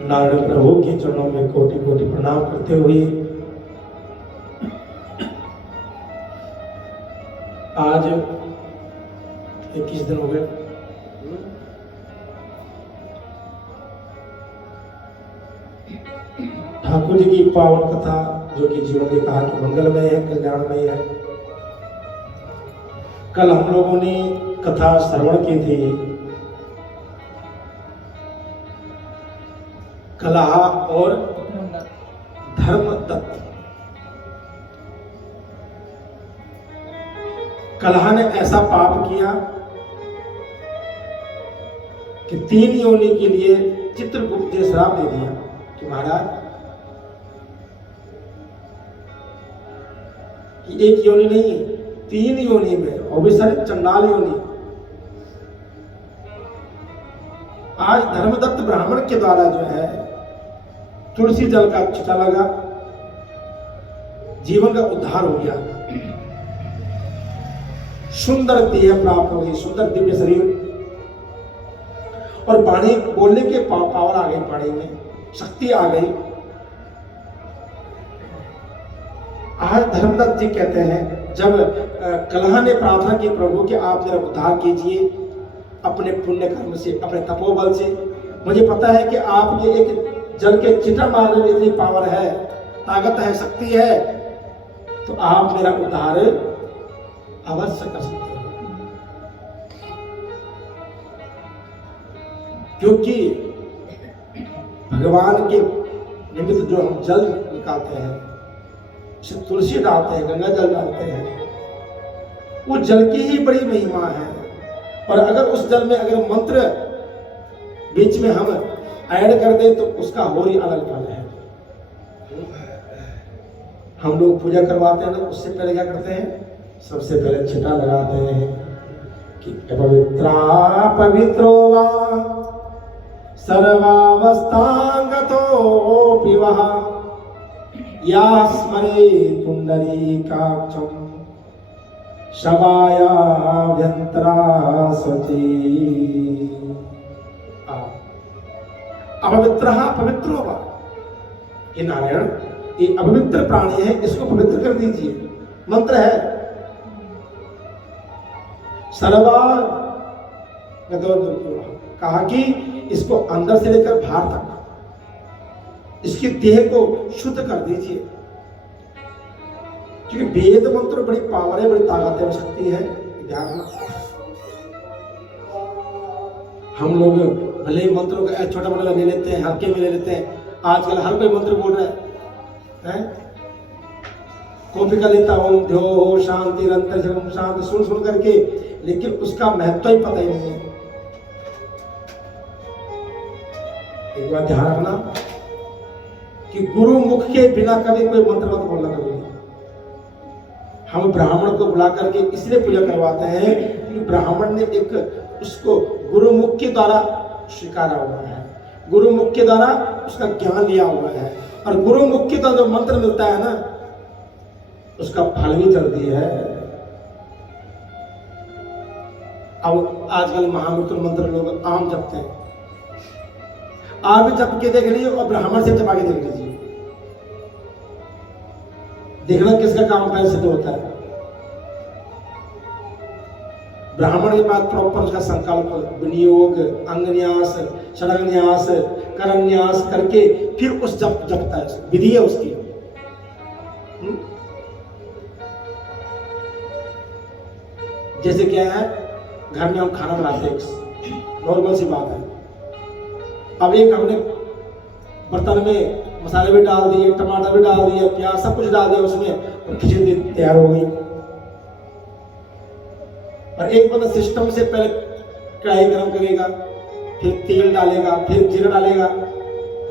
नारायण प्रभु के चरणों में कोटि कोटि प्रणाम करते हुए आज 21 दिन हो गए ठाकुर जी की पावन कथा जो कि जीवन में कहा कि मंगलमय है, कल्याणमय है। कल हम लोगों ने कथा श्रवण की थी कलह और धर्मदत्त। कलह ने ऐसा पाप किया कि 3 योनि के लिए चित्रगुप्त ने श्राप दे दिया कि महाराज एक योनि नहीं 3 योनि में, और भी सारे चंडाल योनि। आज धर्मदत्त ब्राह्मण के द्वारा जो है तुलसी जल का छिटा लगा, जीवन का उद्धार हो गया, सुंदर देह प्राप्त हो गई, सुंदर दिव्य शरीर, और वाणी बोलने के पावर आ गई, वाणी में शक्ति आ गई। आज धर्मदत्त जी कहते हैं जब कलह ने प्रार्थना की प्रभु कि आप मेरा उद्धार कीजिए अपने पुण्य कर्म से, अपने तपोबल से, मुझे पता है कि आपके एक जल के चिटा मारने में इतनी पावर है, ताकत है, शक्ति है, तो आप मेरा उद्धार अवश्य कर सकते हैं। क्योंकि भगवान के निमित्त जो हम जल निकालते हैं, उसे तुलसी डालते हैं, गंगा जल डालते हैं, वो जल की ही बड़ी महिमा है। और अगर उस जल में अगर मंत्र बीच में हम ऐड कर दें तो उसका और ही अलग फल है। हम लोग पूजा करवाते हैं ना, उससे पहले क्या करते हैं? सबसे पहले छिटा लगाते हैं कि पवित्रा पवित्रो वा सर्वावस्थांगतो पिवः या स्मरे पुंडरीकाक्षं शवायाभ्यंतरा सची। अपवित्र पवित्रो वा, ये नारायण ये अपवित्र प्राणी है, इसको पवित्र कर दीजिए। मंत्र है सर्वा, कहा कि इसको अंदर से लेकर बाहर तक इसकी देह को शुद्ध कर दीजिए। क्योंकि वेद मंत्र बड़ी पावर है, बड़ी ताकत है, शक्ति है। ध्यान, हम लोग भले ही मंत्रों का छोटा मोटा ले लेते हैं, हल्के में ले लेते हैं। आजकल हर कोई मंत्र बोल रहा है? कॉपी का लेता हूं ध्यो शांति निरंतर शांति सुन सुन करके, लेकिन उसका महत्व ही पता ही नहीं है। एक बात ध्यान रखना कि गुरु मुख के बिना कभी कोई मंत्र मत बोलना कभी। हम ब्राह्मण को बुला करके इसलिए पूजा करवाते हैं कि ब्राह्मण ने एक उसको गुरुमुख के द्वारा स्वीकारा हुआ है, गुरुमुख के द्वारा उसका ज्ञान लिया हुआ है, और गुरुमुख के द्वारा जो मंत्र मिलता है ना, उसका फल भी जल्दी है। अब आजकल महामृत्यु मंत्र लोग आम जपते हैं, आप भी जप के देख लीजिए और ब्राह्मण से जपा के देख लीजिए, देखना किसका काम पहले सिद्ध होता है। ब्राह्मण के बाद प्रॉपर उसका संकल्प, विनियोग, अंगन्यास, षडंगन्यास, करन्यास करके फिर उस जपता है, विधि है उसकी। जैसे क्या है, घर में हम खाना बनाते हैं, नॉर्मल सी बात है। अब एक हमने बर्तन में मसाले भी डाल दिए, टमाटर भी डाल दिए, प्याज सब कुछ डाल दिया उसमें, और खिचड़ी तैयार हो गई। और एक बंदा सिस्टम से पहले कढ़ाई गरम करेगा, फिर तेल डालेगा, फिर जीरा डालेगा,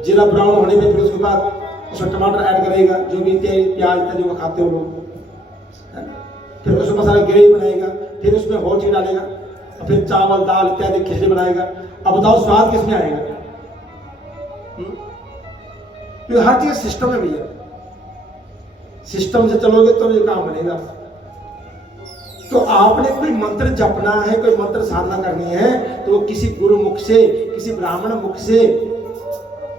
जीरा ब्राउन होने पे फिर उसके बाद उसमें टमाटर ऐड करेगा, जो भी तेल प्याज जो खाते हो लोग, फिर उसमें मसाला ग्रेवी बनाएगा, फिर उसमें और चीज डालेगा, और फिर चावल दाल इत्यादि खिचड़ी बनाएगा। अब बताओ स्वाद किसमें आएगा? तो हर चीज सिस्टम है भैया, सिस्टम से चलोगे तो ये काम बनेगा। तो आपने कोई मंत्र जपना है, कोई मंत्र साधना करनी है, तो किसी गुरु मुख से, किसी ब्राह्मण मुख से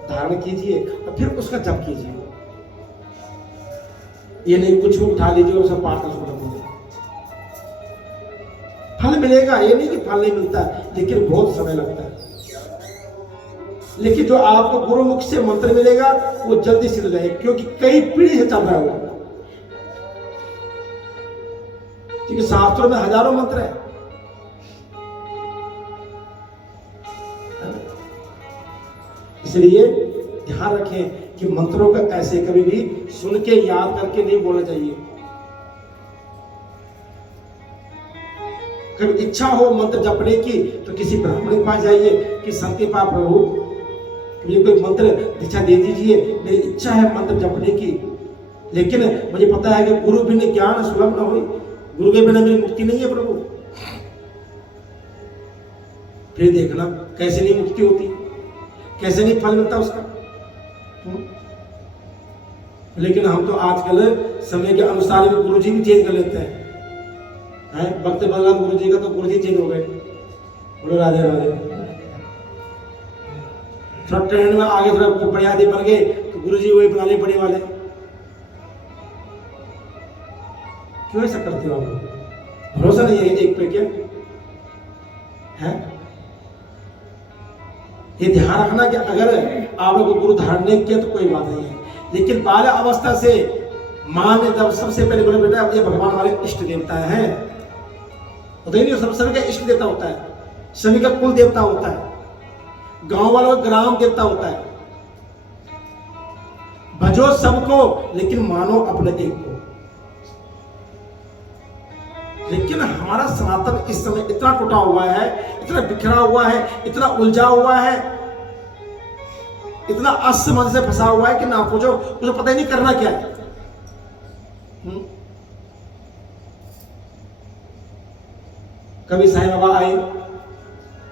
धारण कीजिए और फिर उसका जप कीजिए। ये नहीं कुछ भी उठा लीजिए और सब पाठ का शुरू कर दीजिए। फल मिलेगा, ये नहीं कि फल नहीं मिलता, लेकिन बहुत समय लगता है। लेकिन जो आपको गुरुमुख से मंत्र मिलेगा वो जल्दी सिद्ध जाएगा, क्योंकि कई पीढ़ी से चल रहा है वो। क्योंकि शास्त्रों में हजारों मंत्र है। इसलिए ध्यान रखें कि मंत्रों का ऐसे कभी भी सुन के याद करके नहीं बोलना चाहिए। कभी इच्छा हो मंत्र जपने की तो किसी ब्राह्मण के पास जाइए कि संत पा प्रभु मुझे कोई मंत्र दीक्षा दे दीजिए, मेरी इच्छा है मंत्र जपने की, लेकिन मुझे पता है कि गुरु बिन ज्ञान सुलभ न हो, गुरु के बिना मेरी मुक्ति नहीं है प्रभु। फिर देखना कैसे नहीं मुक्ति होती, कैसे नहीं फल मिलता उसका। लेकिन हम तो आजकल समय के अनुसार गुरु जी भी चेंज कर लेते हैं। वक्त बदला गुरु जी का तो गुरु जी चेंज हो गए। बोलो राधे राधे। थोड़ा ट्रेंड में आगे थोड़ा बढ़िया आदि बन गए तो गुरु जी वही बनाने पड़े वाले। क्यों ऐसा करते हो आप? भरोसा नहीं है एक पे क्या है? ये ध्यान रखना कि अगर आप लोग गुरु धारण नहीं किया तो कोई बात नहीं है, लेकिन बाल अवस्था से मां ने जब सबसे पहले बोले बेटा ये भगवान हमारे इष्ट देवता है, नहीं सभी का इष्ट देवता होता है, सभी का कुल देवता होता है, गांव वालों का ग्राम देवता होता है। भजो सबको लेकिन मानो अपने एक को। लेकिन हमारा सनातन इस समय इतना टूटा हुआ है, इतना बिखरा हुआ है, इतना उलझा हुआ है, इतना असमंजस से फंसा हुआ है कि ना पूछो, मुझे पता ही नहीं करना क्या है। कभी साईं बाबा आए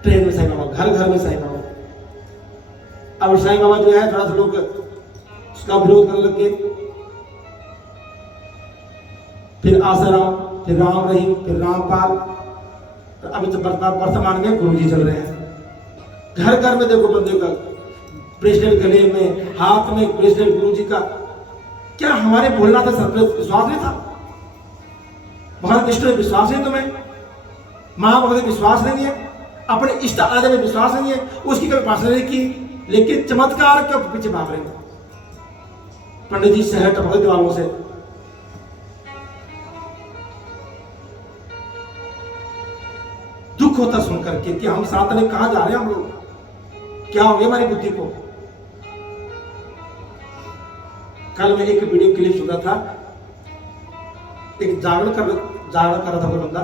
ट्रेन में, साईं बाबा घर घर में साईं बाबा। अब साईं बाबा जो है थोड़ा सा लोग उसका विरोध करने लग गए। फिर आसाराम, फिर राम रहीम, फिर रामपाल, तो अभी तो वर्तमान में गुरु जी चल रहे हैं। घर घर में देखो बंदे का ब्रेसलेट गले में, हाथ में ब्रेसलेट गुरु जी का। क्या हमारे भोलेनाथ से सर पे विश्वास नहीं था? भगवान कृष्ण में विश्वास नहीं तुम्हें? महाभगवत में विश्वास नहीं है? अपने इष्ट आदि में विश्वास नहीं है? उसकी कभी उपासना नहीं की, लेकिन चमत्कार के पीछे भाग रहे हैं। पंडित जी शहर टपक वालों से दुख होता सुन करके कि हम साथ में कहां जा रहे हैं, हम लोग क्या हो गया हमारी बुद्धि को। कल मैं एक वीडियो क्लिप सुना था, एक जागरण कर रहा था कोई बंदा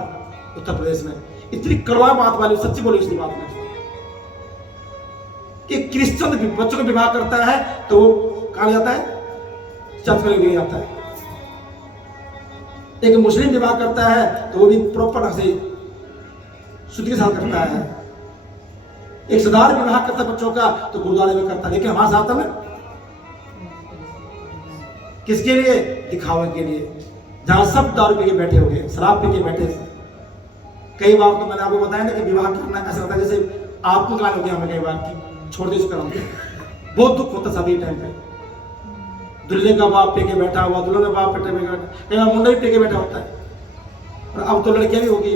उत्तर प्रदेश में। इतनी कड़वा बात वाली, सच्ची बोली उसकी बात में, कि क्रिश्चियन बच्चों का विवाह करता है तो वो कहा जाता है चर्च में ले जाता है, एक मुस्लिम विवाह करता है तो वो भी प्रॉपर से शुद्धि के साथ करता है, एक सरदार विवाह करता है बच्चों का तो गुरुद्वारे में करता है। लेकिन हमारे साथ में किसके लिए? दिखावे के लिए। जहां सब दारू पी के बैठे हो गए, शराब पी के बैठे। कई बार तो मैंने आपको बताया ना कि विवाह करना ऐसा होता है जैसे आत्मकाल हो गया हमें, कई बार की छोड़ दे उसका। बहुत दुख होता शादी टाइम पे। दुल्हे का बाप पी के बैठा हुआ, दुल्हन का बाप पे बैठा, कई बार मुंडा भी पी के बैठा होता है। और अब तो लड़कियां भी हो गई,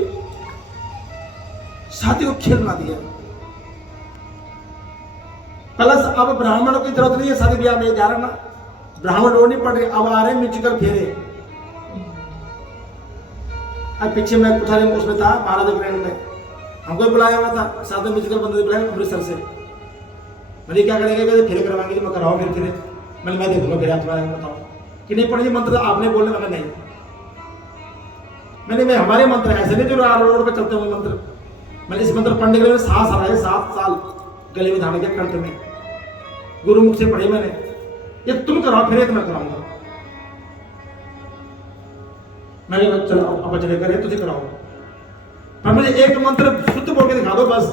शादी को खेल ना दिया। प्लस अब ब्राह्मणों की जरूरत नहीं है शादी ब्याह में, जा रहा ना ब्राह्मण रोड नहीं पड़ रहे, अब आ रहे हैं म्यूजिकल फेरे। अब पीछे मैं कुठारी उसमें था महाराजा ग्रैंड में, हमको बुलाया हुआ था, साथ में म्यूजिकल बंदे बुलाया अमृतसर से। मैंने क्या करेंगे, फेरे करवाएंगे, मैं कराओ फिर फिर मैं देखूंगा फिर तुम्हारे बताओ कि नहीं पढ़ेंगे मंत्र आपने बोलने वाला नहीं। मैंने हमारे मंत्र ऐसे नहीं जो रोड पे चलते हुए मंत्र, मैंने इस मंत्र पढ़ने के लिए 7 साल आए, 7 साल गले में धारण किया, कंठ में, गुरुमुख से पढ़े मैंने। ये तुम कराओ फिर मैं कराऊंगा। मैंने चलो अब बचने करे तुझे कराओ, पर मुझे एक मंत्र शुद्ध बोल के दिखा दो बस।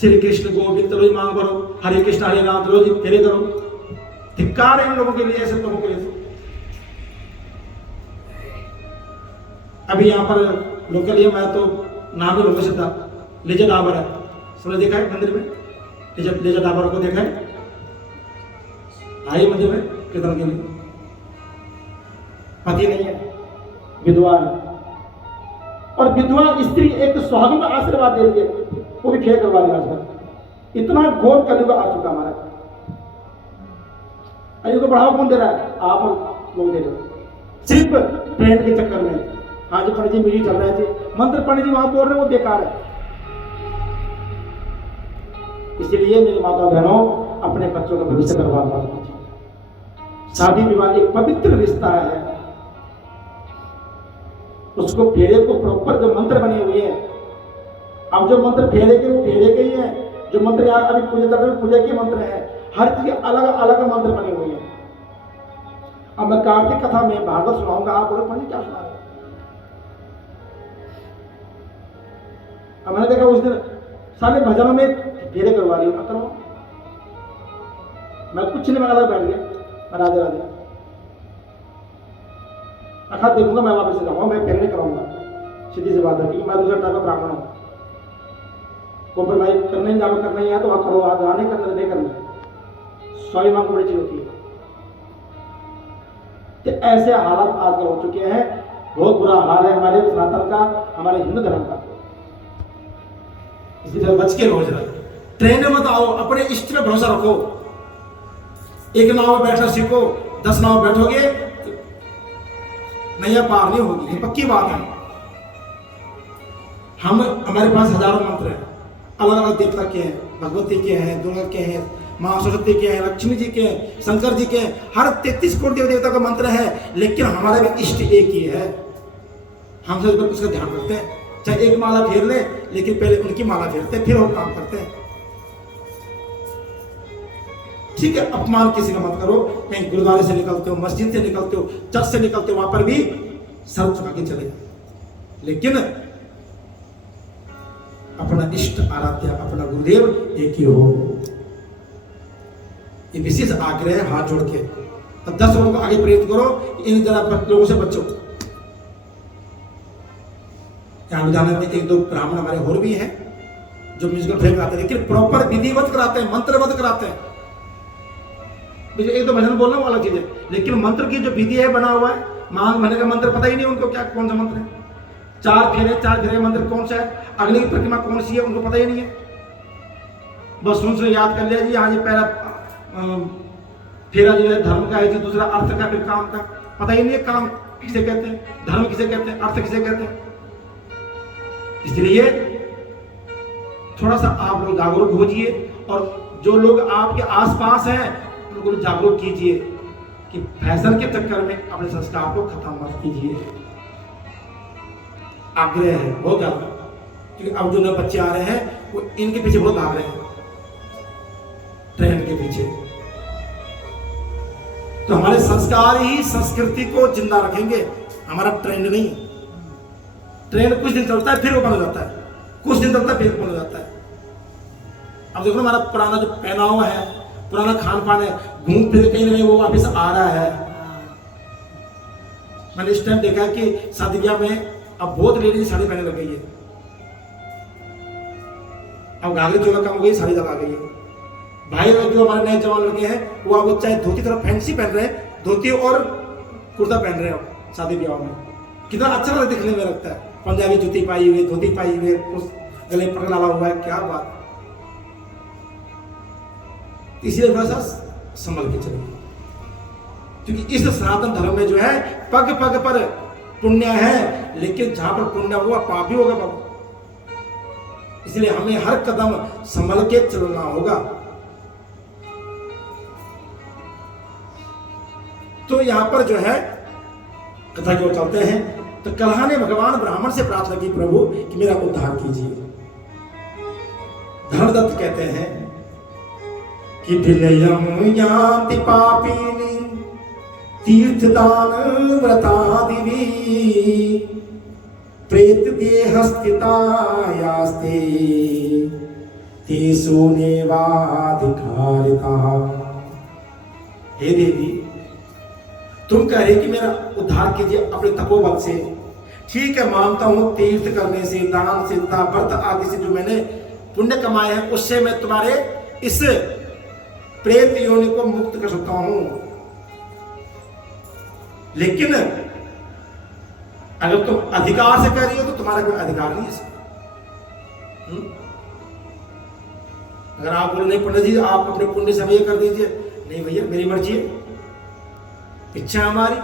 श्री कृष्ण गोविंद चलो मांग करो, हरे कृष्ण हरे राम चलो जी फेरे करो। धिक्कार है इन लोगों के लिए, ऐसे लोगों के लिए। अभी यहाँ पर लोकल मैं तो नाम ही लोगों से था, लेजेंड आवर है, सुना देखा है मंदिर में लेजा डाबर को देखा है, आए मंदिर में कीर्तन के लिए, पति नहीं है, विधवा है, और विधवा स्त्री एक सुहागन का आशीर्वाद दे रही है, वो भी खेल करवा रही है। इतना घोर कलयुग आ चुका हमारा। आयु को बढ़ावा कौन दे रहा है? आप लोग दे रहे हो, सिर्फ ट्रेंड के चक्कर में। आज जो पंडित जी मीटिंग चल रहे थे, मंत्र पंडित जी वहां बोल रहे हैं, वो बेकार है। इसलिए मेरी माता बहनों, अपने बच्चों का भविष्य बर्बाद मत कीजिए। शादी विवाह एक पवित्र रिश्ता है, उसको फेरे को प्रॉपर जो मंत्र बने हुए हैं, अब जो मंत्र फेरे के वो फेरे के ही हैं, जो मंत्र यहाँ अभी पूजा कर रहे हैं पूजा के मंत्र है, हर चीज अलग अलग मंत्र बने हुए हैं। अब मैं कार्तिक कथा में भागवत सुनाऊंगा, आप बोले पंडित क्या सुना रहे? अब मैंने देखा उस दिन सारे भजनों में फेरे करवा रही हूँ, करो। मैं कुछ नहीं मंगा, बैठ गया, राधे राधे अखा देखूंगा, मैं वापस से जाऊंगा, मैं फेरे नहीं कराऊंगा। सीधी सी बात है, क्योंकि मैं दूसरा टाइप का ब्राह्मण हूँ। कॉम्प्रोमाइज करने जाओ, करना ही है तो वहां करो, आज आने करना नहीं करना, स्वाभिमान को बड़ी चीज होती है। तो ऐसे हालात आजकल हो चुके हैं, बहुत बुरा हाल है हमारे सनातन का, हमारे हिंदू धर्म का। इसलिए बच के रहो जरा, ट्रेन में मत आओ, अपने इष्ट पे भरोसा रखो। एक नाव में बैठना सीखो, 10 नाव बैठोगे नैया पार नहीं होगी, ये पक्की बात है। हमारे पास हजारों मंत्र हैं, अलग अलग देवता के हैं, भगवती के हैं, दुर्गा के हैं, मां सरस्वती के हैं, लक्ष्मी जी के हैं, शंकर जी के हैं, हर 33 करोड़ देवी देवता का मंत्र है। लेकिन हमारा भी इष्ट एक ही है, हम सब उसका ध्यान रखते हैं। चाहे एक माला फेर ले, लेकिन पहले उनकी माला फेरते हैं, फिर वो काम करते हैं। ठीक है, अपमान किसी का मत करो। कहीं गुरुद्वारे से निकलते हो, मस्जिद से निकलते हो, चर्च से निकलते हो, वहां पर भी सर झुका के चले, लेकिन अपना इष्ट आराध्य, अपना गुरुदेव एक ही हो। ये विशेष आग्रह है, हाथ जोड़ के। तब 10 लोगों को आगे प्रेरित करो, इन जरा लोगों से बचो। यहाँ जाने में 1-2 ब्राह्मण हमारे और भी हैं जो म्यूजिकल फेयर कराते हैं, लेकिन प्रॉपर विधिवत कराते हैं, मंत्रवत कराते हैं। मुझे 1-2 भजन बोलना वो अलग चीज है, लेकिन मंत्र की जो विधि है बना हुआ है, मांग भरने का मंत्र पता ही नहीं उनको, क्या कौन सा मंत्र है। 4 फेरे मंत्र कौन सा है, अग्नि की प्रतिमा कौन सी है, उनको पता ही नहीं है। बस सुन याद कर लिया जी, हाँ जी पहला फेरा जो है धर्म का है जी, दूसरा अर्थ का, फिर काम का। पता ही नहीं है काम किसे कहते हैं, धर्म किसे कहते हैं, अर्थ किसे कहते हैं। इसलिए थोड़ा सा आप लोग जागरूक होजिए, और जो लोग आपके आसपास हैं उनको जागरूक कीजिए कि फैशन के चक्कर में अपने संस्कार को खत्म मत कीजिए। आग्रह है बहुत ज्यादा, क्योंकि अब जो नए बच्चे आ रहे हैं वो इनके पीछे बहुत भाग रहे हैं, ट्रेंड के पीछे। तो हमारे संस्कार ही संस्कृति को जिंदा रखेंगे, हमारा ट्रेंड नहीं। ट्रेंड कुछ दिन चलता है, फिर वो बंद हो जाता है, कुछ दिन चलता है, फिर बंद हो जाता है। अब देखो हमारा पुराना जो पहनावा है, पुराना खान पान है, घूम फिर कहीं नहीं वो वापस आ रहा है। मैंने इस टाइम देखा कि शादी ब्याह में अब बहुत लेडीज साड़ी पहनने लग गई है। अब घाघरी चोला कम हो गई, साड़ी ज्यादा आ गई है। भाई जो हमारे नए जवान लड़के हैं वो अब चाहे धोती थोड़ा फैंसी पहन रहे हैं, धोती और कुर्ता पहन रहे हैं शादी ब्याह में। कितना अच्छा दिखने में लगता है, पंजाबी जूती पाई हुई, धोती पाई हुई, उस गले पकड़ डाला हुआ है, क्या बात। इसलिए थोड़ा सा संभल के चलिए, क्योंकि इस सनातन धर्म में जो है पग पग पर पुण्य है, लेकिन जहां पर पुण्य होगा पाप भी होगा बाबू। इसलिए हमें हर कदम संभल के चलना होगा। तो यहां पर जो है कथा की ओर चलते हैं। तो कलहा ने भगवान ब्राह्मण से प्रार्थना की, प्रभु कि मेरा उद्धार कीजिए। धर्मदत्त कहते हैं कि विलयम याति पापिनी तीर्थदान व्रतादिवी प्रेत देहस्थितायास्ते तेषु नेवाधिकारिता। हे देवी, तुम कह रहे कि मेरा उद्धार कीजिए अपने तपोबल से। ठीक है, मानता हूं तीर्थ करने से, दान से, व्रत आदि से जो मैंने पुण्य कमाए हैं उससे मैं तुम्हारे इस प्रेत योनि को मुक्त कर सकता हूं, लेकिन अगर तुम अधिकार से कर रही हो तो तुम्हारा कोई अधिकार नहीं है इसमें। अगर आप बोलो नहीं पंडित जी आप अपने पुण्य से ये कर दीजिए, नहीं भैया मेरी मर्जी है, इच्छा हमारी।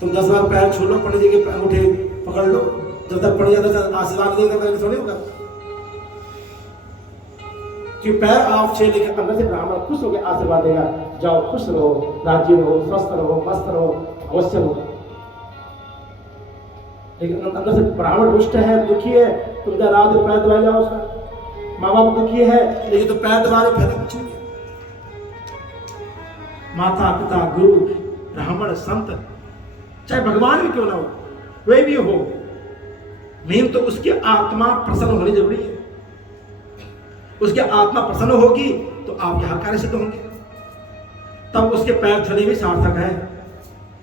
तुम 10 बार पैर छू लो, पंडित जी के अंगूठे पकड़ लो, जब तक पंडित जी आशीर्वाद नहीं देगा थोड़ी होगा। कि पैर आप छे लेकर अंदर से ब्राह्मण खुश होकर आशीर्वाद देगा, जाओ खुश रहो, राजी रहो, स्वस्थ रहो, मस्त रहो, अवश्य रहो। लेकिन अंदर से ब्राह्मण रुष्ट है, दुखी है, तुम क्या रात पैर दबा जाओ उसका। माँ बाप दुखी है लेकिन तो पैर दबा रहे, फायदा कुछ नहीं है। माता पिता गुरु ब्राह्मण संत चाहे भगवान भी क्यों ना हो, कोई भी हो, मेन तो उसकी आत्मा प्रसन्न होनी जरूरी है। उसकी आत्मा प्रसन्न होगी तो आपके हर कार्य सिद्ध होंगे, तब उसके पैर छूने भी सार्थक है।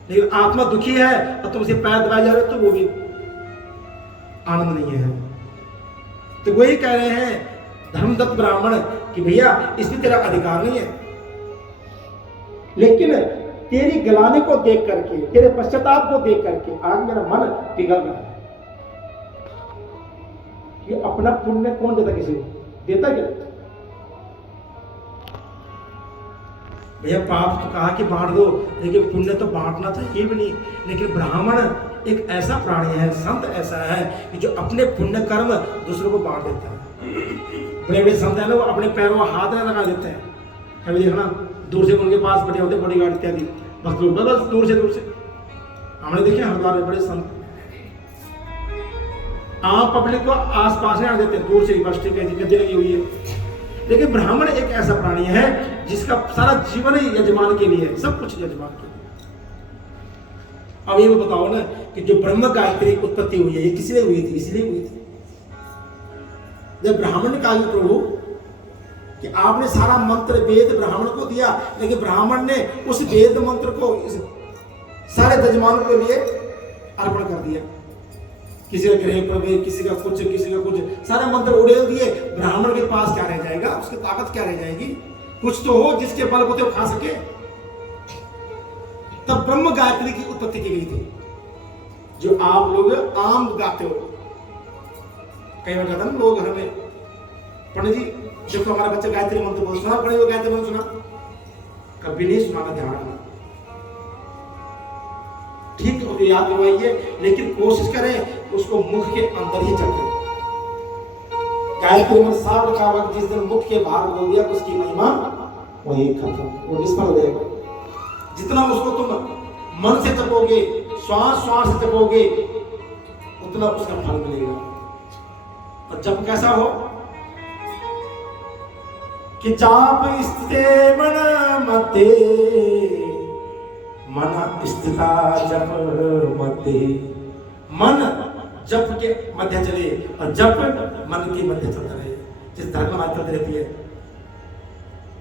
लेकिन आत्मा दुखी है और तुम उसके पैर दबाए जा रहे हो तो वो भी आनंद नहीं है। तो वही कह रहे हैं धर्मदत्त ब्राह्मण कि भैया इसमें तेरा अधिकार नहीं है, लेकिन तेरी गलाने को देख करके, तेरे पश्चाताप को देख करके आज मेरा मन पिघल रहा है कि अपना पुण्य कौन देता, किसी को देता क्या? भैया पाप तो कहा कि बांट दो, लेकिन पुण्य तो बांटना चाहिए भी नहीं। लेकिन ब्राह्मण एक ऐसा प्राणी है, संत ऐसा है कि जो अपने पुण्य कर्म दूसरों को बांट देता है। बड़े बड़े संत है ना, वो अपने पैरों में हाथ में लगा देते हैं। कभी देखना दूर से उनके पास बड़े होते बॉडीगार्ड इत्यादि, बस दूर से हमने देखे हरिद्वार में बड़े संत आम पब्लिक को आस पास नहीं आने देते, दूर से बस ठीक है गद्दी लगी हुई है। लेकिन ब्राह्मण एक ऐसा प्राणी है जिसका सारा जीवन ही यजमान के लिए है, सब कुछ यजमान के लिए। अब ये बताओ ना कि जो ब्रह्म गायत्री की उत्पत्ति हुई है ये किस लिए हुई थी? इसलिए हुई थी जब ब्राह्मण ने कहा प्रभु कि आपने सारा मंत्र वेद ब्राह्मण को दिया, लेकिन ब्राह्मण ने उस वेद मंत्र को सारे यजमानों के लिए अर्पण कर दिया। किसी का गृह प्रवेश, किसी का कुछ, सारे मंत्र उड़ेल दिए। ब्राह्मण के पास क्या रह जाएगा, उसकी ताकत क्या रह जाएगी? कुछ तो हो जिसके बल को खा सके। तब ब्रह्म गायत्री की उत्पत्ति की गई थी, जो आप लोग आम गाते हो। कई बार कहता ना लोग हमें, पंडित जी जब तो हमारा बच्चा गायत्री मंत्र बोल सुना, पंडित जी गायत्री मंत्र सुना, कभी नहीं सुनाना, ध्यान रखना। ठीक है याद करवाइए, लेकिन कोशिश करें उसको मुख के अंदर ही चढ़े। गायत्री मंत्र साफ लिखा हुआ, जिस दिन मुख के बाहर बोल दिया उसकी महिमा वही खत्म, वो निष्फल हो जाएगा। जितना उसको तुम मन से जपोगे, श्वास से जपोगे, उतना उसका फल मिलेगा। और जब कैसा हो कि जाप स्थिते मन मते, मन स्थिता जप मते। मन जप के मध्य चले और जप मन के मध्य चलता रहे, जिस धर्म में चलती रहती है।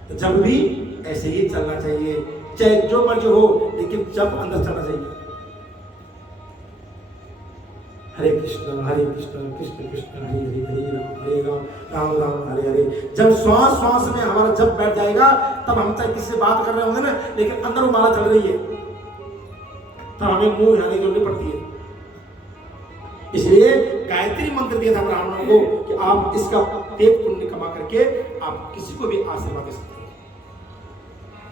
तो जब भी ऐसे ही चलना चाहिए, चाहे जो मर्जी हो, लेकिन जब अंदर चलना चाहिए। हरे कृष्ण कृष्ण कृष्ण हरे हरे, हरे राम राम राम हरे हरे। जब श्वास में हमारा जब बैठ जाएगा, तब हम चाहे किससे बात कर रहे होंगे ना, लेकिन अंदर वो माला चल रही है, तो हमें मुंह हिलाने की जरूरत पड़ती है। इसलिए गायत्री मंत्र दिया था ब्राह्मणों को कि आप इसका देव पुण्य कमा करके आप किसी को भी आशीर्वाद दे सकते हैं।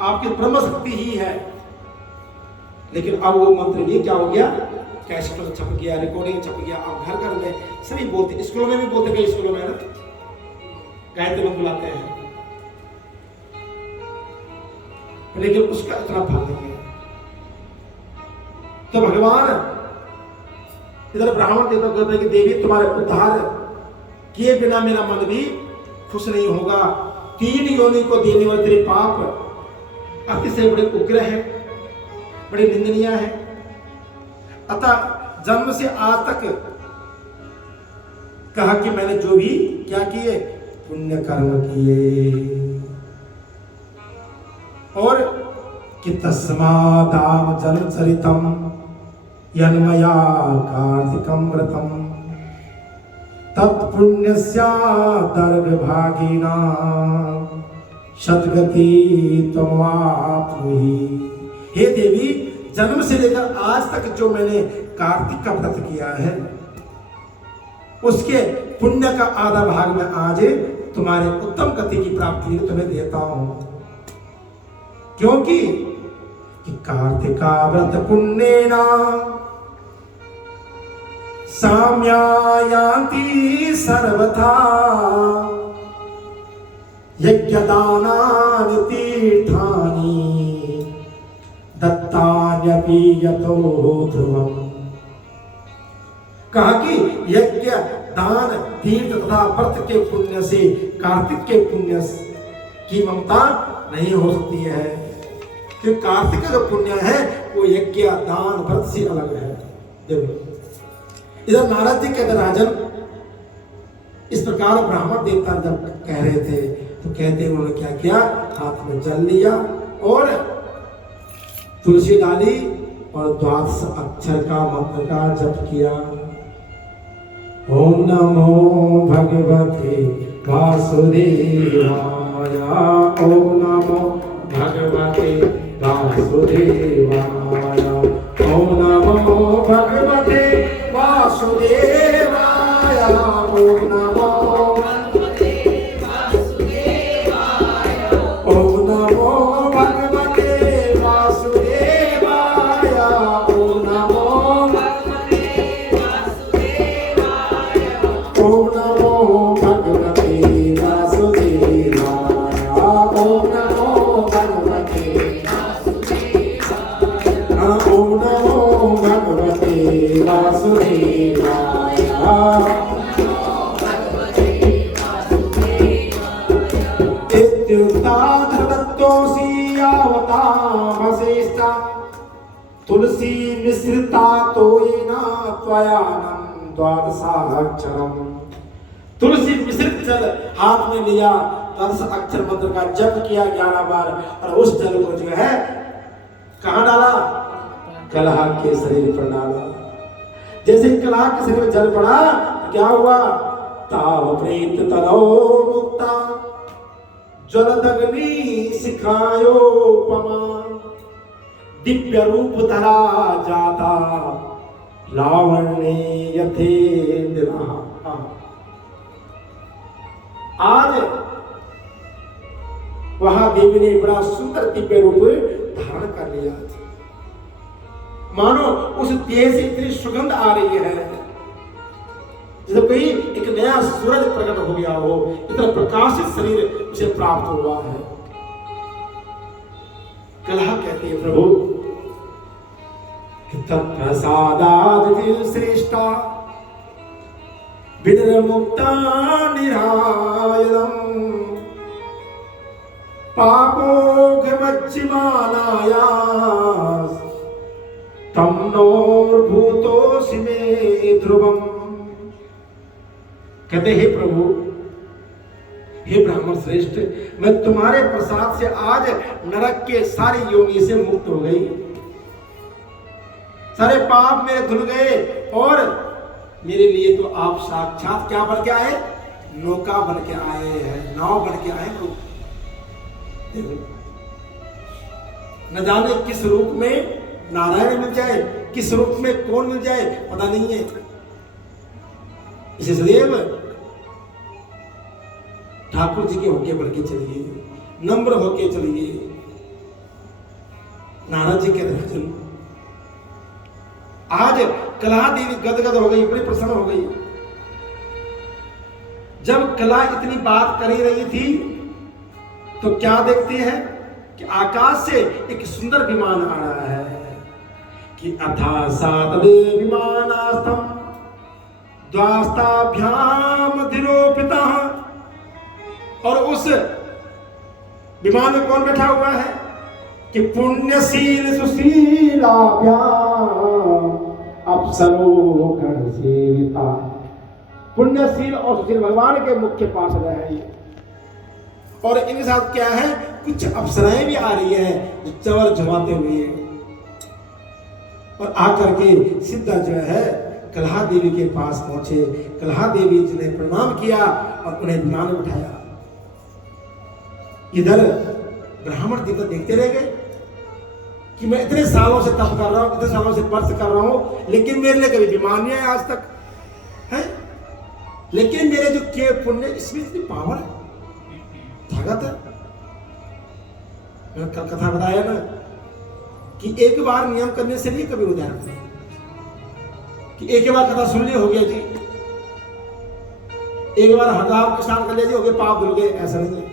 आपकी ब्रह्म शक्ति ही है। लेकिन अब वो मंत्र भी क्या हो गया, कैसेट छप गया, रिकॉर्डिंग छप गया। अब घर में सभी बोलते, स्कूलों में भी बोलते, कई स्कूलों में ना गायत्री मंत्र बुलाते हैं, लेकिन उसका इतना फल नहीं है। तो भगवान इधर ब्राह्मण देवता कहते हैं कि देवी तुम्हारे उद्धार किए बिना मेरा मन भी खुश नहीं होगा। 3 योनि को देने वाले तेरे पाप अतिशय बड़े उग्र है, बड़े निंदनीय है। अतः जन्म से आज तक कहा कि मैंने जो भी क्या किए, पुण्य कर्म किए, और कि तस्मादाम जन्म चरितम यन्मया कार्तिकम व्रतम, तत्पुण्यस्या दर्गभागिना सद्गति तवाप्नुहि। हे देवी, जन्म से लेकर आज तक जो मैंने कार्तिक का व्रत किया है उसके पुण्य का आधा भाग में आज तुम्हारे उत्तम गति की प्राप्ति तुम्हें देता हूं, क्योंकि कि कार्तिका व्रत पुण्येना साम्यायान्ति सर्वथा यज्ञदानानि तीर्थानि दत्तान्यपि यतो ध्रुवम्। कहा कि यज्ञ दान तीर्थ तथा व्रत के पुण्य से कार्तिक के पुण्य की ममता नहीं हो सकती है, क्योंकि कार्तिक का जो पुण्य है वो यज्ञ दान व्रत से अलग है। देखो इधर नारद जी कहते राजन, इस प्रकार ब्राह्मण देवता जब कह रहे थे तो कहते उन्होंने क्या किया, हाथ में जल लिया और तुलसी डाली और द्वादश अक्षर का मंत्र का जप किया। ओम नमो भगवते वासुदेवाय, ओम नमो भगवते वासुदेवाय, ओम नमो भगवते वासुदेवाय, ओम नमो भगवते वासुदेवाय, ओम नमो भगवते वासुदेवाय, ओम नमो भगवते वासुदेवाय, ओम नमो भगवते वासुदेवाय, ओम नमो भगवते वासुदेवाय, ओम नमो भगवते वासुदेवाय। इत्युक्ताद्रदत्तोऽसि यावतामशेष्टा तुलसी मिश्रिता तोयेन त्वयानं द्वादशाक्षरम्। तुलसी मिश्रित जल हाथ में लिया, 10 अक्षर मंत्र का जप किया 11 बार और उस जल को जो है कहाँ डाला, कलह के शरीर पर डाला। जैसे कलह के शरीर में जल पड़ा क्या हुआ, ताव प्रेत तलो मुक्ता ज्वलदग्नि शिखायोपमा दिव्य रूप धरा जाता लावण्य यथेन्द्र। आज वहां देवी ने बड़ा सुंदर दिव्य रूप धारण कर लिया, मानो उस देह से इतनी सुगंध आ रही है जैसे कोई एक नया सूरज प्रकट हो गया हो, इतना प्रकाशित शरीर उसे प्राप्त हुआ है। कलह कहती है प्रभु कि तत्प्रसादाद श्रेष्ठा विनिर्मुक्ता निरायनम पापोघमज्जिमानायास तम नोर्भूतोऽसि मे ध्रुवम्। कहते हे प्रभु, हे ब्राह्मण श्रेष्ठ, मैं तुम्हारे प्रसाद से आज नरक के सारी योनि से मुक्त हो गई, सारे पाप मेरे धुल गए और मेरे लिए तो आप साक्षात क्या बन के आए, नौका बन के आए हैं, नाव बन के आए। न जाने किस रूप में नारायण मिल जाए, किस रूप में कौन मिल जाए पता नहीं है। इसे सदैव ठाकुर जी के होके बढ़ के चलिए, नम्र होके चलिए। नारद जी के दर्शन आज कला देवी गदगद हो गई, बड़ी प्रसन्न हो गई। जब कला इतनी बात कर ही रही थी तो क्या देखते हैं कि आकाश से एक सुंदर विमान आ रहा है कि अथा सातवे विमानास्तम द्वास्ताभ्याम धिरोपिता। और उस विमान में कौन बैठा हुआ है कि पुण्यशील सुशीलाभ्याम अप्सरो गण सेविता। पुण्यशील और सुशील भगवान के मुख्य पार्षद है ये। और इनके साथ क्या है, कुछ अप्सराएं भी आ रही है जो चवर झुमाते हुए और आकर के सीधा जो है कलहा देवी के पास पहुंचे। कलहा देवी जी ने प्रणाम किया और उन्हें विमान में उठाया। इधर ब्राह्मण देवता देखते रह गए कि मैं इतने सालों से तप कर रहा हूं, इतने सालों से व्रत कर रहा हूं, लेकिन मेरे लिए कभी विमान नहीं आया आज तक है। लेकिन मेरे जो किए पुण्य, इसमें इतनी पावर है, ताकत है। मैंने कल कथा बताया ना कि एक बार नियम करने से नहीं कभी उदाहरण कि एक बार कथा सुन ली हो गया जी, एक बार 1000 के स्नान कर लिया जी हो गए, पाप धुल गए, ऐसा नहीं है।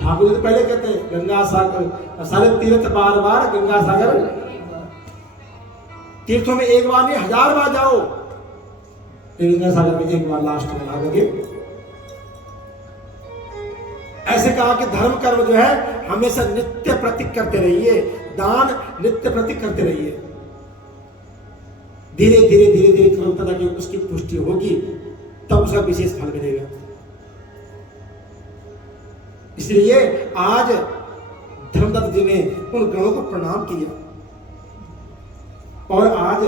ठाकुर जी तो पहले कहते हैं गंगा सागर सारे तीर्थ बार बार गंगा सागर, तीर्थों में एक बार नहीं 1000 बार जाओ, गंगा सागर में एक बार लास्ट में आगे। ऐसे कहा कि धर्म कर्म जो है हमेशा नित्य प्रति करते रहिए, दान नित्य प्रति करते रहिए, धीरे धीरे धीरे धीरे करो ताकि उसकी पुष्टि होगी, तब उसका विशेष फल मिलेगा। इसलिए आज धर्मदत्त जी ने उन गणों को प्रणाम किया और आज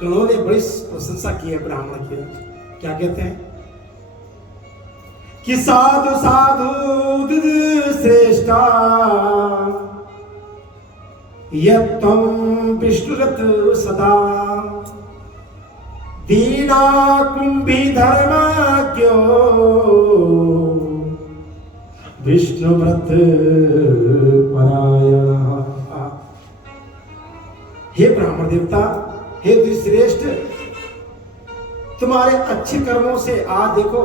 गणों ने बड़ी प्रशंसा की है ब्राह्मण की। क्या कहते हैं कि साधु साधु श्रेष्ठा यत्तम विष्णुरत सदा दीना कुंभी धर्माज्ञो विष्णु व्रत परायण। हे ब्राह्मण देवता, हे श्रेष्ठ, तुम्हारे अच्छे कर्मों से आज देखो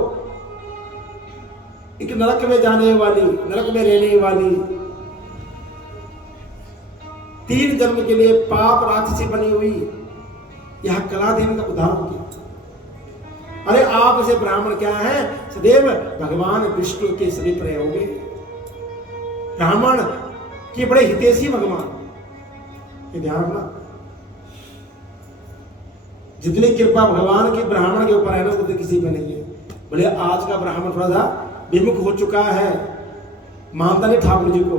एक नरक में जाने वाली, नरक में रहने वाली, 3 जन्म के लिए पाप राक्षसी बनी हुई यह कला देवी का उदाहरण हो गया। अरे आप इसे ब्राह्मण क्या है, सदैव भगवान विष्णु के सभी प्रयोग ब्राह्मण के बड़े हितैषी भगवान, ये ध्यान रखना। जितनी कृपा भगवान की ब्राह्मण के ऊपर है ना, उतनी किसी पे नहीं है। बोले आज का ब्राह्मण थोड़ा सा विमुख हो चुका है, मानता नहीं ठाकुर जी को,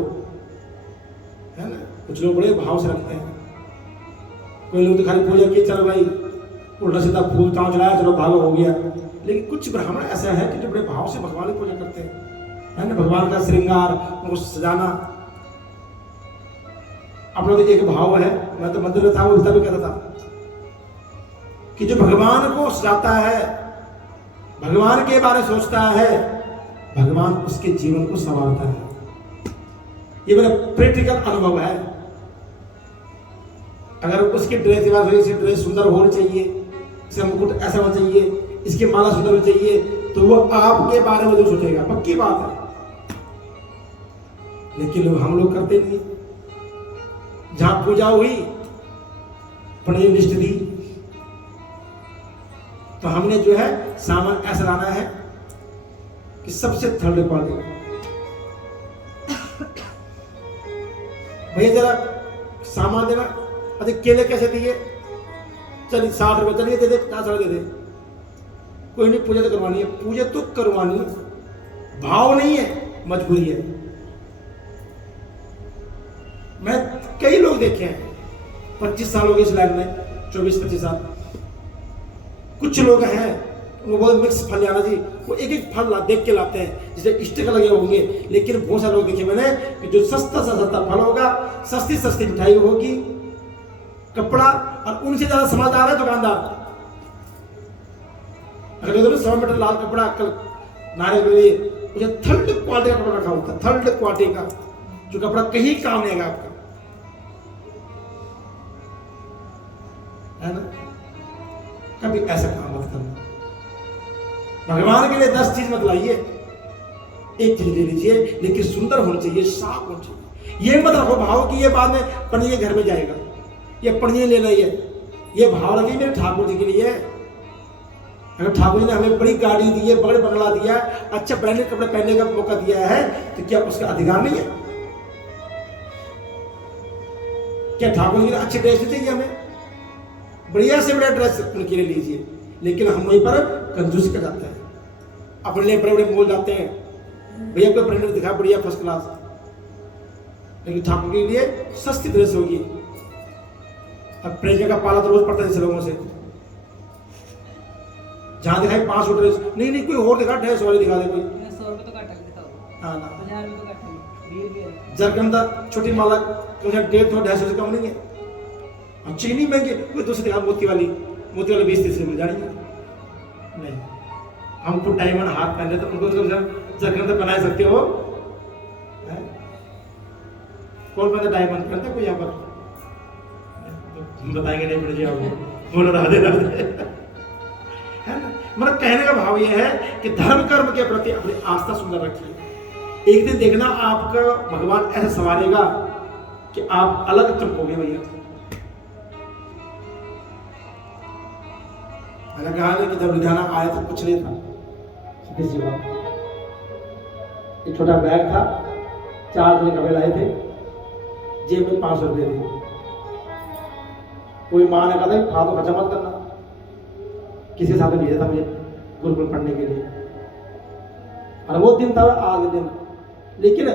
है ना। कुछ लोग बड़े भाव से रखते हैं, कोई लोग तो खाली पूजा की, चलो भाई उल्टा सीधा फूल ताव चलाया, चलो भागो हो गया। लेकिन कुछ ब्राह्मण ऐसा है कि जो बड़े भाव से भगवान की पूजा करते हैं, है ना। भगवान का श्रृंगार, उनको सजाना, अपना तो एक भाव है। मैं तो मंदिर में था, वो भी कहता था कि जो भगवान को सजाता है, भगवान के बारे में सोचता है, भगवान उसके जीवन को संवारता है। ये मेरा प्रैक्टिकल अनुभव है। अगर उसकी ड्रेस ड्रेस सुंदर होनी चाहिए, इसका मुकुट ऐसा होना चाहिए, इसकी माला सुंदर होनी चाहिए, तो वो आपके बारे में जो सोचेगा, पक्की बात है। लेकिन हम लोग करते नहीं। जहां पूजा हुई, पढ़ी लिस्ट दी, तो हमने जो है सामान ऐसा लाना है कि सबसे थर्ड क्वालिटी। भैया जरा सामान देना, अरे केले कैसे दिए, चलिए 60 रुपए, चलिए दे दे, 50 दे दे। कोई नहीं, पूजा तो करवानी है, पूजा तो करवानी है, भाव नहीं है, मजबूरी है। मैं कई लोग देखे हैं, 25 साल हो गए इस लाइन में, 24-25 साल। कुछ लोग हैं वो बहुत मिक्स फल लाना जी, वो एक एक फल देख के लाते हैं जिसे स्टिकर लगे होंगे। लेकिन बहुत सारे लोग देखे मैंने कि जो सस्ता सा सस्ता फल होगा, सस्ती सस्ती मिठाई होगी, कपड़ा, और उनसे ज्यादा समझदार है दुकानदार। अगर 100 मीटर लाल कपड़ा कल नारे के लिए, मुझे थर्ड क्वालिटी का कपड़ा रखा होता है, थर्ड क्वालिटी का, जो कपड़ा कहीं काम नहीं आएगा आपका, है ना। कभी ऐसा काम मत करना। भगवान के लिए 10 चीज मत लाइए, एक चीज ले लीजिए, लेकिन सुंदर होनी चाहिए, साफ होनी चाहिए। ये मत रखो भाव कि ये बाद में पनीर घर में जाएगा, ये पनीर लेना ही है। ये भाव रखिए मेरे ठाकुर जी के लिए। अगर ठाकुर जी ने हमें बड़ी गाड़ी दी है, बड़े बंगला दिया है, अच्छा ब्रांडेड कपड़े पहनने का मौका दिया है, तो क्या उसका अधिकार नहीं है? क्या ठाकुर जी ने अच्छे ड्रेस नहीं चाहिए हमें? बढ़िया से बड़ा ड्रेस उनके लिए लीजिए। लेकिन हम वहीं पर कंजूसी कर जाते हैं, अपने लिए बड़े बड़े मोल जाते हैं, भैया कोई ब्रांडेड दिखा बढ़िया फर्स्ट क्लास, लेकिन ठाकुर के लिए सस्ती ड्रेस होगी, अब प्रेजर का पाला तो रोज पड़ता है जैसे लोगों से, जहां दिखाई 5 ड्रेस, नहीं कोई और दिखा, ड्रेस वाले दिखा दे कोई, 100 रुपए तो घाटा दिखाओ, हाँ ना 50 रुपए तो घाटा नहीं, 20 रुपए जरकंदा छोटी माला तो 150-250 से कम नहीं है। और चीनी महंगी, कोई दूसरी दिखा मोती वाली 20-30 से मिल जाएंगे। नहीं, हमको डायमंड हाथ पहन रहे तो उनको जरकंदा पहना सकते हो? कौन पहनता डायमंड पहनता कोई यहाँ पर? बताएंगे नहीं पड़े आपको, बोलो राधे राधे, है ना। मतलब कहने का भाव यह है कि धर्म कर्म के प्रति अपनी आस्था सुंदर रखिए। एक दिन देखना आपका भगवान ऐसे संवारेगा कि आप अलग चमकोगे भैया। मैंने कहा कि जब लुधियाना आया तो कुछ नहीं था, सीधी सी बात, एक छोटा बैग था, 4 जोड़े कपड़े लाए थे, जेब में 500 रुपये थे। कोई माँ ने कहा था खा तो खर्चा मत करना, किसी साथ भेजा था मुझे गुरुकुल पढ़ने के लिए, और वो दिन था आज दिन। लेकिन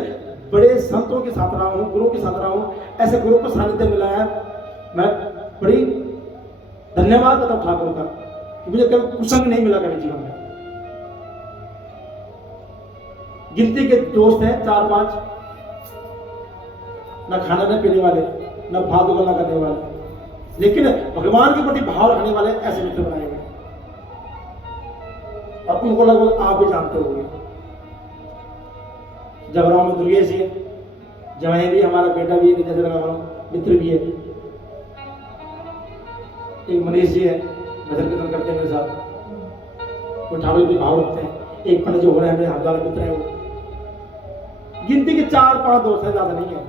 बड़े संतों के साथ रहा हूँ, गुरु के साथ रहा हूँ, ऐसे गुरु को सानिध्य मिला है, मैं बड़ी धन्यवाद करता हूँ ठाकुर का कि मुझे कभी कुसंग नहीं मिला कभी जीवन में। गिनती के दोस्त हैं 4-5, न खाने न पीने वाले, न फालतू गल्ला करने वाले, लेकिन भगवान के प्रति भाव रखने वाले ऐसे मित्र बनाए गए। और उनको लगभग आप भी जानते होंगे, जबराव में दुर्गेश जी, जवाई भी हमारा बेटा भी है, जैसे लगा मित्र भी है। एक मनीष जी है, भजन कीर्तन करते हैं मेरे साथ, वो ठाकुर भी भाव रखते हैं। एक पंडित जो हो रहे हैं मेरे हरदार मित्र है, वो गिनती के 4-5 दोस्त है, ज्यादा नहीं है।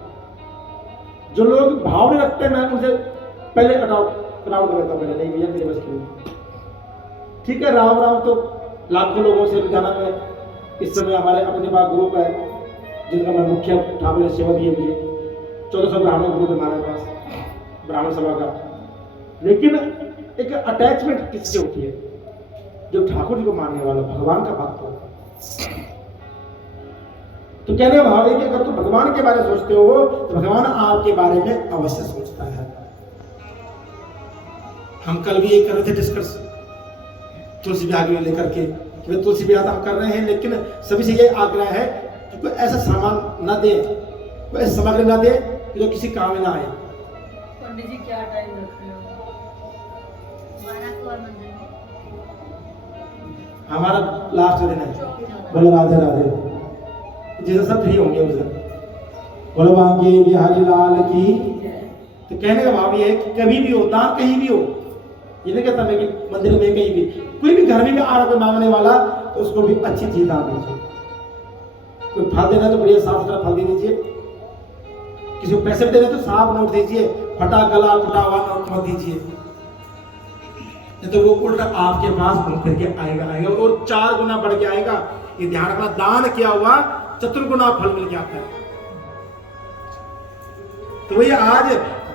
जो लोग भाव नहीं रखते मैं उनसे पहले कटआउट कर देता हूँ, नहीं भैया मेरे बस की नहीं। ठीक है, राम राम तो लाखों लोगों से लुधियाना में इस समय हमारे अपने पास ग्रुप है, जिनका मैं मुख्य ठाकुर ने सेवा दी है मुझे, 1400 ब्राह्मण ग्रुप है हमारे पास ब्राह्मण सभा का। लेकिन एक अटैचमेंट किससे होती है? जो ठाकुर जी को मानने वाला, भगवान का भक्त हो। तो कहने का भाव है कि अगर तुम भगवान के बारे में सोचते हो तो भगवान आपके बारे में अवश्य सोचता है। हम कल भी ये कर रहे थे डिस्कस तुलसी ब्याह में लेकर के, कि तुलसी ब्याह हम कर रहे हैं, लेकिन सभी से ये आग्रह है कि कोई ऐसा सामान ना दे, कोई ऐसी सामग्री ना दे जो किसी काम में ना आए। पंडित जी क्या टाइम रख रहे हो? हमारा लास्ट दिन है, बोलो राधे राधे, जिसे सब फ्री होंगे उसे, बोलो बांके बिहारी लाल की। तो कहने का भाव ये है कि कभी भी हो, दान कहीं भी हो, ये नहीं कहता मैं कि मंदिर में कहीं भी, कोई भी घर में आ रहा कोई मांगने वाला तो उसको भी अच्छी चीज दान दीजिए। कोई फल देना तो बढ़िया साफ सुथरा फल दे दीजिए, किसी को पैसे देना तो साफ नोट दीजिए, फटा गला फटा हुआ नोट मत दीजिए, नहीं तो वो उल्टा आपके पास घूम करके आएगा और 4 गुना बढ़ के आएगा। ये ध्यान रखना, दान किया हुआ चतुर्गुना फल मिल जाता है। तो भैया आज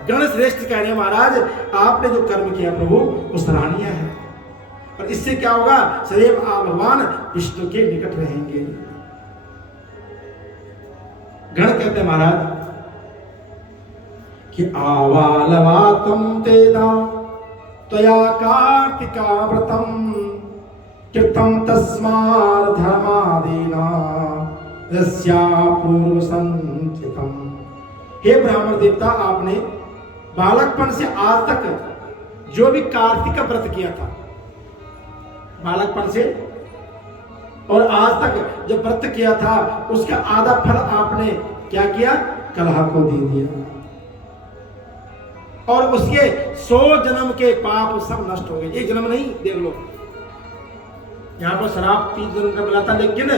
गण श्रेष्ठ कह रहे हैं महाराज, आपने जो कर्म किया प्रभु वो सराहनीय है, और इससे क्या होगा, सदैव आप भगवान विष्णु के निकट रहेंगे। गण कहते हैं महाराज कि आवालवातम तेदा त्वया कार्तिका व्रतम कृतं तस्मात् धर्मादीना यस्या पूर्व संचितम। हे ब्राह्मण देवता, आपने बालकपन से आज तक जो भी कार्तिक का व्रत किया था, बालकपन से और आज तक जो व्रत किया था उसका आधा फल आपने क्या किया, कलह को दे दिया, और उसके 100 जन्म के पाप सब नष्ट हो गए। एक जन्म नहीं, देख लो यहां पर शराब 3 जन्म का मिला था, लेकिन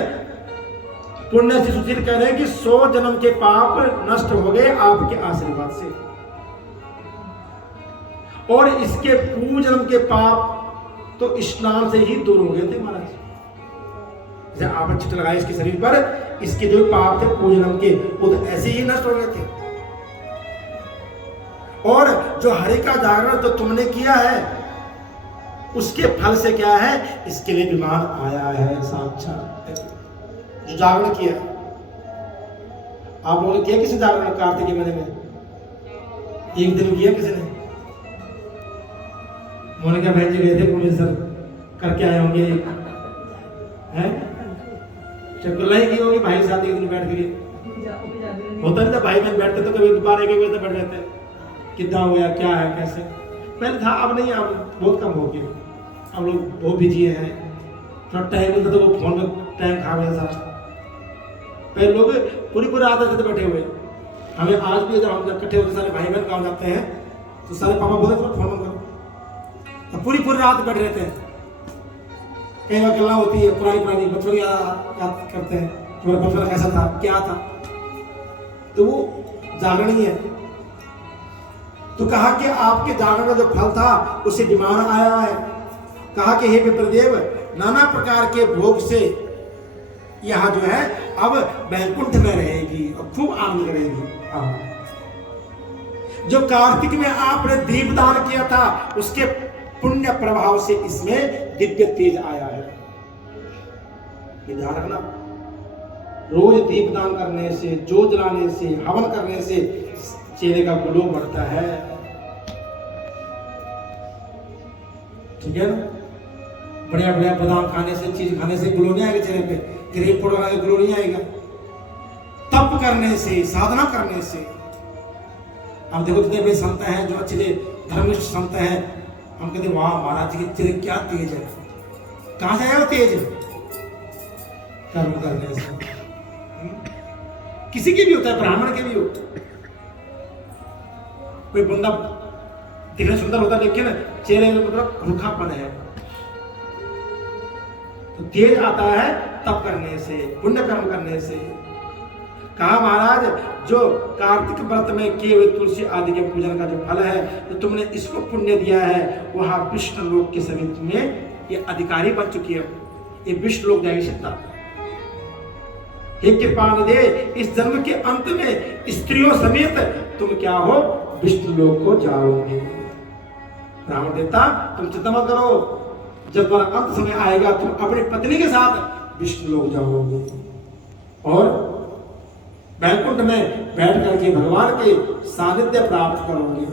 पुण्य से सुशील कह रहे हैं कि 100 जन्म के पाप नष्ट हो गए आपके आशीर्वाद से, और इसके पूर्व जन्म के पाप तो स्नान से ही दूर हो गए थे महाराज। जैसे आप चिट लगाए इसके शरीर पर, इसके जो पाप थे पूर्व जन्म के वो तो ऐसे ही नष्ट हो गए थे। और जो हरि का जागरण जो तुमने किया है उसके फल से क्या है, इसके लिए विमान आया है साक्षात। जो जागरण किया आप लोगों ने किया, किसी जागरण कार्तिक के महीने में एक दिन किया किसी ने? उन्होंने कहा बहन जी गए थे पुलिस सर करके आए होंगे हैं, चकुल्ला ही की होगी भाई साथ एक दिन बैठ के। होता नहीं था भाई बहन बैठते तो कभी बार एक बैठ रहते कितना हुआ क्या है कैसे, पहले था अब नहीं, अब बहुत कम हो गया। अब लोग बहुत बिजी हैं, थोड़ा टाइम मिलता तो वो फोन में टाइम खा गया था। पहले लोग पूरी रात रहते थे बैठे हुए। हमें आज भी जब हम इकट्ठे होते सारे भाई बहन गाँव जाते हैं तो सारे पापा बोले थोड़ा फोन करो, तो पूरी रात बैठे रहते हैं। कई बार गल्ला होती है पुरानी बचपन याद करते हैं, तुम्हारा बचपन कैसा था क्या था, तो वो जागरण ही है। तो कहा कि आपके जागरण का जो फल था उससे विमान आया है। कहा कि हे विप्रदेव, नाना प्रकार के भोग से यहाँ जो है अब वैकुंठ में रहेगी और खूब आनंद करेगी। जो कार्तिक में आपने दीपदान किया था उसके पुण्य प्रभाव से इसमें दिव्य तेज आया है। ये ध्यान रखना, रोज दीपदान करने से, जोत जलाने से, हवन करने से चेहरे का ग्लो बढ़ता है। ठीक है ना, बढ़िया बढ़िया बादाम खाने से, चीज खाने से ग्लो नहीं आएगा चेहरे पे, ग्रेप फ्रूट खाने से ग्लो नहीं आएगा। तप करने से, साधना करने से। हम देखो जितने भी संत हैं जो अच्छे धर्मिष्ठ संत हैं, हम कहते वाह महाराज जी के चेहरे क्या तेज है। कहां से आया वो तेज? कर्म करने से। किसी के भी होता है, ब्राह्मण के भी हो। कोई बंदा दिखने सुंदर होता है लेकिन चेहरे में मतलब रूखापन है, तो तेज आता है तप करने से, पुण्य कर्म करने से। कहा महाराज जो कार्तिक व्रत में किए हुए तुलसी आदि के पूजन का जो फल है, तो तुमने इसको पुण्य दिया है, वहां विष्णु लोक के समीप में ये अधिकारी बन चुकी है, ये विष्णु लोक जाएगी सीता। हे कृपा दे, इस जन्म के अंत में स्त्रियों समेत तुम क्या हो, विष्णु लोक को जाओगे। ब्राह्मण देवता तुम चिंता मत करो, जब तुम्हारा अंत समय आएगा तुम अपनी पत्नी के साथ विष्णु लोक जाओगे और वैकुंठ में बैठ करके भगवान के सानिध्य प्राप्त करोगे।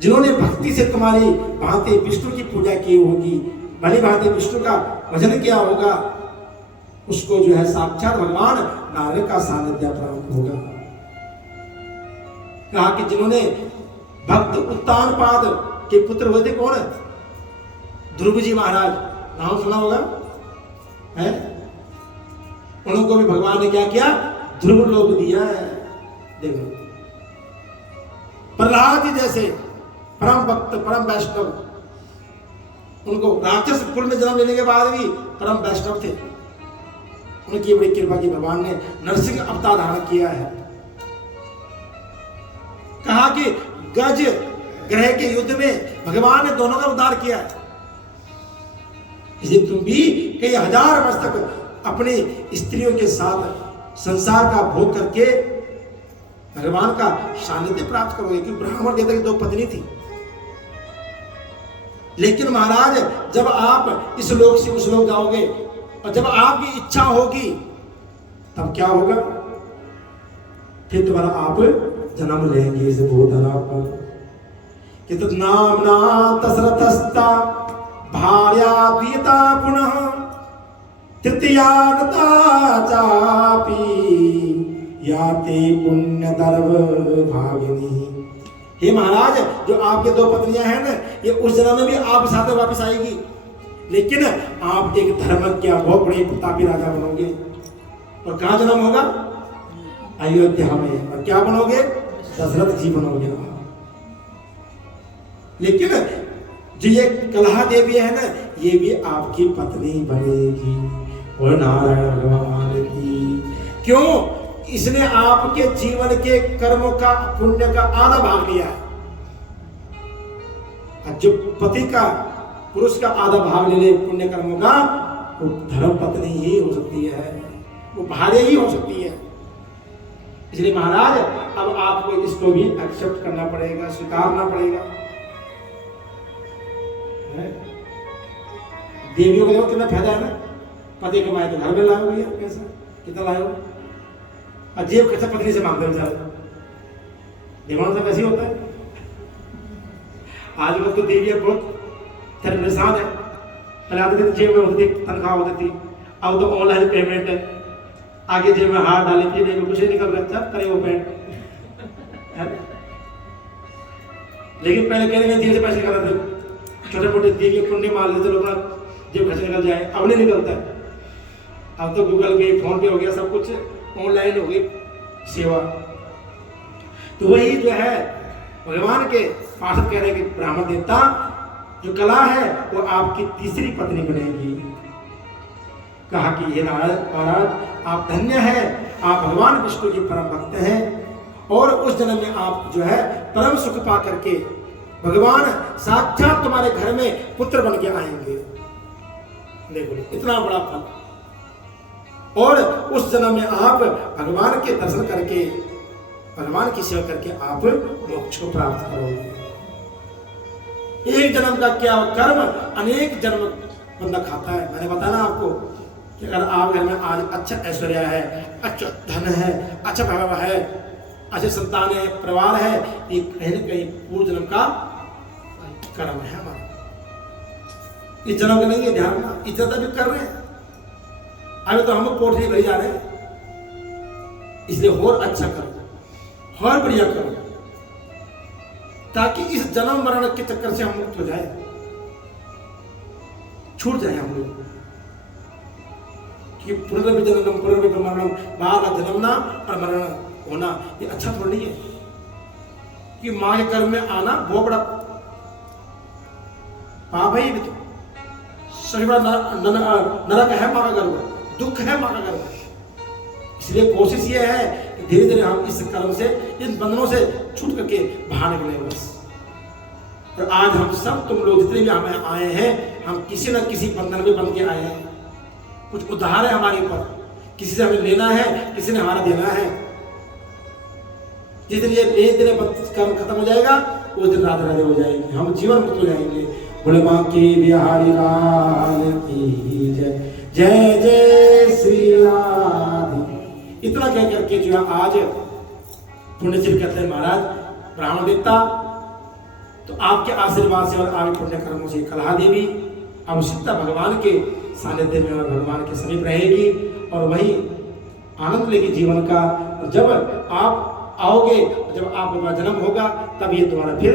जिन्होंने भक्ति से तुम्हारी भांति विष्णु की पूजा की होगी, भली भांति विष्णु का भजन किया होगा, उसको जो है साक्षात भगवान नारायण का सानिध्य प्राप्त होगा। कहा कि जिन्होंने भक्त उत्तानपाद के पुत्र हुए थे, कौन है? ध्रुव जी महाराज, नाम सुना होगा है? उनको भी भगवान ने क्या किया, ध्रुव लोक दिया है। देखो प्रहलाद जी जैसे परम भक्त, परम वैष्णव, उनको राक्षस कुल में जन्म लेने के बाद भी परम वैष्णव थे। उनकी बड़ी कृपा की भगवान ने नरसिंह अवतार धारण किया है। कहा कि गज ग्रह के युद्ध में भगवान ने दोनों का उद्धार किया है। इसलिए तुम भी कई हजार वर्ष तक अपनी स्त्रियों के साथ संसार का भोग करके भगवान का सानिध्य प्राप्त करोगे। क्योंकि ब्राह्मण देवता की 2 पत्नी थी, लेकिन महाराज जब आप इस लोक से उस लोक जाओगे और जब आपकी इच्छा होगी तब क्या होगा, फिर तुम्हारा आप जन्म लेंगे इस भूतला पर। कि तो नामना तसरथस्ता भार्या द्विता पुनः तृतीयानता चापी याते पुण्य दर्व भागिनी। हे महाराज, जो आपके 2 पत्नियां हैं ना, ये उस जन्म में भी आप साथ वापस आएगी, लेकिन आप एक धर्मज्ञ बहुत बड़े प्रतापी राजा बनोगे। और कहां जन्म होगा? अयोध्या में। और क्या बनोगे? दशरथ जी बनोगे। लेकिन जो ये कलहा देवी है ना, ये भी आपकी पत्नी बनेगी। और नारायण भगवान की, क्यों? इसने आपके जीवन के कर्मों का, पुण्य का आधा भाग लिया है। जो पति का, पुरुष का आधा भाग ले ले पुण्य कर्मों का, वो धर्म पत्नी ही हो सकती है, वो भार्या ही हो सकती है। इसलिए महाराज अब आपको इसको भी एक्सेप्ट करना पड़ेगा, स्वीकारना पड़ेगा। देवियों का कितना फायदा है ना, पति कमाए तो घर में लाओ भैया, कैसा कितना लाओ, और जेब खर्चा पत्नी से मांगते बेचारे। दिमाग से वैसे होता है, आजकल तो देवियाँ बहुत परेशान है। पहले आते थे जेब में होती थी, तनख्वाह होती थी, अब तो ऑनलाइन पेमेंट है, आगे जेब में हाथ डाले जेब में कुछ नहीं निकल रहा, सब करे वो पेमेंट। लेकिन पहले कहने में जेब से पैसे निकालते थे, छोटे मोटे देवियाँ पुण्य मार लेते लोग, जेब खर्च निकल जाए, अब नहीं निकलता है। अब तो गूगल पे, फोन पे हो गया, सब कुछ ऑनलाइन हो गई सेवा। तो वही जो है भगवान के पार्षद कह रहे हैं कि ब्राह्मण देवता जो कला है वो आपकी तीसरी पत्नी बनेगी। कहा कि ये महाराज आप धन्य है, आप भगवान विष्णु के परम भक्त हैं और उस जन्म में आप जो है परम सुख पा करके भगवान साक्षात तुम्हारे घर में पुत्र बन के आएंगे। देखो इतना बड़ा फल। और उस जन्म में आप भगवान के दर्शन करके, भगवान की सेवा करके आप मोक्ष को प्राप्त करोगे। एक जन्म का क्या कर्म अनेक जन्म बंदा खाता है। मैंने बताया ना आपको कि अगर आप घर में आज अच्छा ऐश्वर्य है, अच्छा धन है, अच्छा भाव है, अच्छे संतान है, परिवार है, ये कहीं न कहीं पूर्व जन्म का कर्म है हमारा। इस जन्म का नहीं है, ध्यान रखना। इज्जत अभी कर रहे हैं, अभी तो हम कोठरी भरी जा रहे हैं, इसलिए और अच्छा करो, और बढ़िया करो, ताकि इस जन्म मरण के चक्कर से हम मुक्त हो जाए, छूट जाए हम लोग। कि पुनर्जन्म पुनर्जन्म मरणम, बार जन्मना और मरण होना ये अच्छा थोड़ा नहीं है। कि मां के गर्भ में आना बहुत बड़ा पाप है। ये भी तो सबसे बड़ा नरक है मां का गर्भ, दुख है मां का गर्भ। इसलिए कोशिश ये है कि धीरे धीरे हम इस कर्म से, इन बंधनों से छूट करके बाहर निकले बस। और आज हम सब तुम लोग जितने भी हमें आए हैं, हम किसी न किसी बंधन में बन के आए हैं। कुछ उधार है हमारे ऊपर, किसी से हमें लेना है, किसी ने हमारा देना है। जिस दिन ये लेन देन कर्म खत्म हो जाएगा उस दिन राधे राधे हो जाएंगे, हम जीवन मुक्त हो जाएंगे। बोले बांके बिहारी लाल की जय, जय जय श्री राधे। इतना कह करके जो है आज पुण्यश्री कहते हैं महाराज ब्राह्मण देवता, तो आपके आशीर्वाद से और आपके पुण्य कर्मों से कलहा देवी अब सीता भगवान के सानिध्य में और भगवान के समीप रहेगी और वही आनंद लेगी जीवन का। और जब आप आओगे, जब आपका जन्म होगा, तब ये तुम्हारा फिर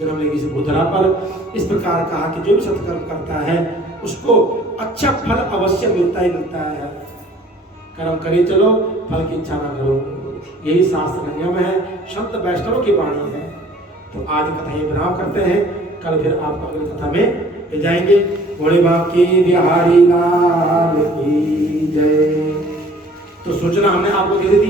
जन्म लेगी इस भूधरा पर। इस प्रकार कहा कि जो भी सत्कर्म करता है उसको अच्छा फल अवश्य मिलता ही मिलता है। कर्म करे चलो, फल की इच्छा ना करो, यही शास्त्र का नियम है, संत वैष्णवों की वाणी है। तो आज कथा ये विराम करते हैं, कल फिर आपको अगली कथा में ले जाएंगे। भोले बांके बिहारी लाल की जय। तो सूचना हमने आपको दे दी।